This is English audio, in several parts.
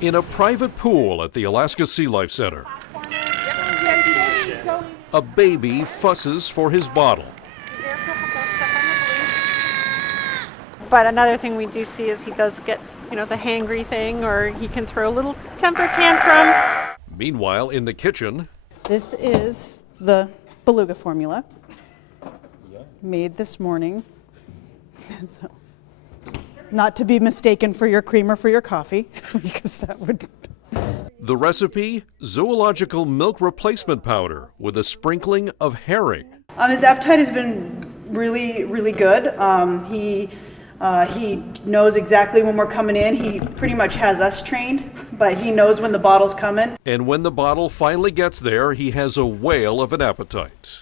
In a private pool at the Alaska Sea Life Center, a baby fusses for his bottle. But another thing we do see is he does get, the hangry thing, or he can throw little temper tantrums. Meanwhile, in the kitchen, this is the beluga formula made this morning. So, not to be mistaken for your cream or for your coffee, because that would... The recipe, zoological milk replacement powder with a sprinkling of herring. His appetite has been really, really good. He knows exactly when we're coming in. He pretty much has us trained, but he knows when the bottle's coming. And when the bottle finally gets there, he has a whale of an appetite.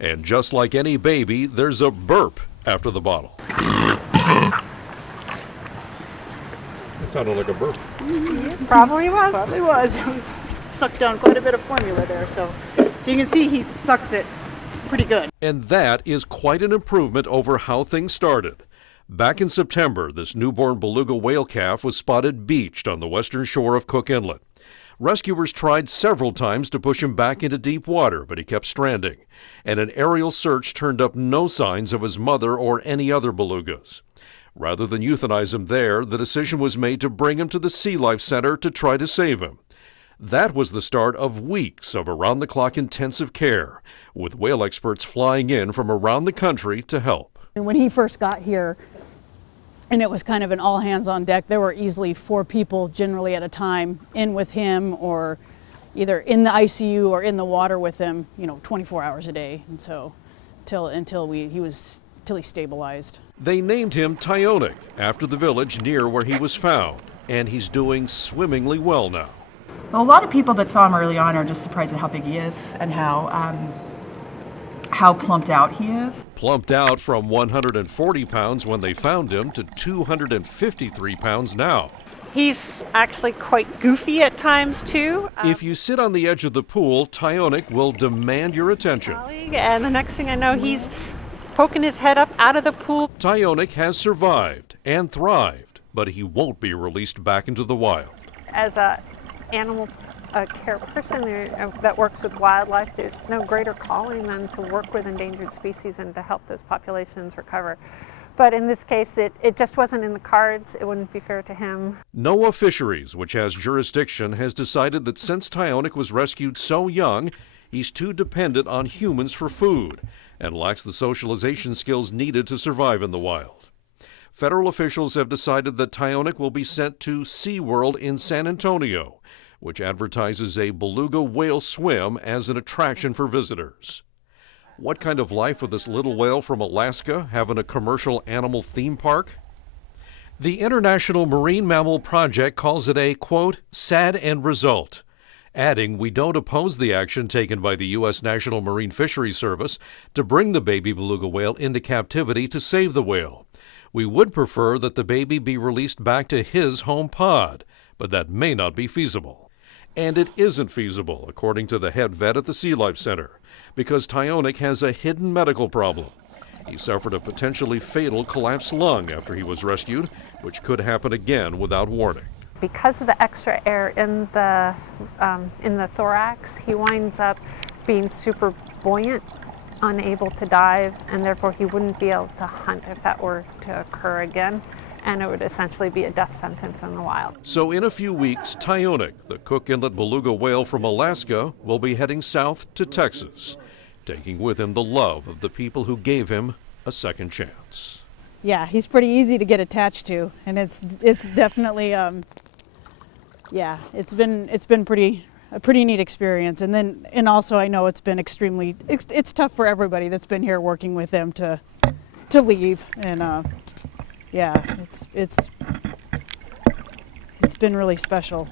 And just like any baby, there's a burp after the bottle. That sounded like a burp. Probably was. Probably was. It was sucked down quite a bit of formula there, so you can see he sucks it pretty good. And that is quite an improvement over how things started. Back in September, this newborn beluga whale calf was spotted beached on the western shore of Cook Inlet. Rescuers tried several times to push him back into deep water, but he kept stranding, and an aerial search turned up no signs of his mother or any other belugas. Rather than euthanize him there, the decision was made to bring him to the Sea Life Center to try to save him. That was the start of weeks of around-the-clock intensive care, with whale experts flying in from around the country to help. And when he first got here, and it was kind of an all hands on deck, there were easily 4 people generally at a time in with him, or either in the ICU or in the water with him, 24 hours a day. And so until he stabilized. They named him Tyonek after the village near where he was found, and he's doing swimmingly well now. Well, a lot of people that saw him early on are just surprised at how big he is and how plumped out he is. Plumped out from 140 pounds when they found him to 253 pounds now. He's actually quite goofy at times, too. If you sit on the edge of the pool, Tyonek will demand your attention. And the next thing I know, he's poking his head up out of the pool. Tyonek has survived and thrived, but he won't be released back into the wild. As an animal care person that works with wildlife, there's no greater calling than to work with endangered species and to help those populations recover. But in this case, it just wasn't in the cards. It wouldn't be fair to him. NOAA Fisheries, which has jurisdiction, has decided that since Tyonek was rescued so young, he's too dependent on humans for food and lacks the socialization skills needed to survive in the wild. Federal officials have decided that Tyonek will be sent to SeaWorld in San Antonio, which advertises a beluga whale swim as an attraction for visitors. What kind of life would this little whale from Alaska have in a commercial animal theme park? The International Marine Mammal Project calls it a, quote, sad end result, adding, we don't oppose the action taken by the U.S. National Marine Fisheries Service to bring the baby beluga whale into captivity to save the whale. We would prefer that the baby be released back to his home pod, but that may not be feasible. And it isn't feasible, according to the head vet at the Sea Life Center, because Tyonek has a hidden medical problem. He suffered a potentially fatal collapsed lung after he was rescued, which could happen again without warning. Because of the extra air in the thorax, he winds up being super buoyant, unable to dive, and therefore he wouldn't be able to hunt if that were to occur again. And it would essentially be a death sentence in the wild. So in a few weeks, Tyonek, the Cook Inlet beluga whale from Alaska, will be heading south to Texas, taking with him the love of the people who gave him a second chance. Yeah, he's pretty easy to get attached to, and it's definitely it's been a pretty neat experience. And also I know it's been it's tough for everybody that's been here working with them to leave, and it's been really special.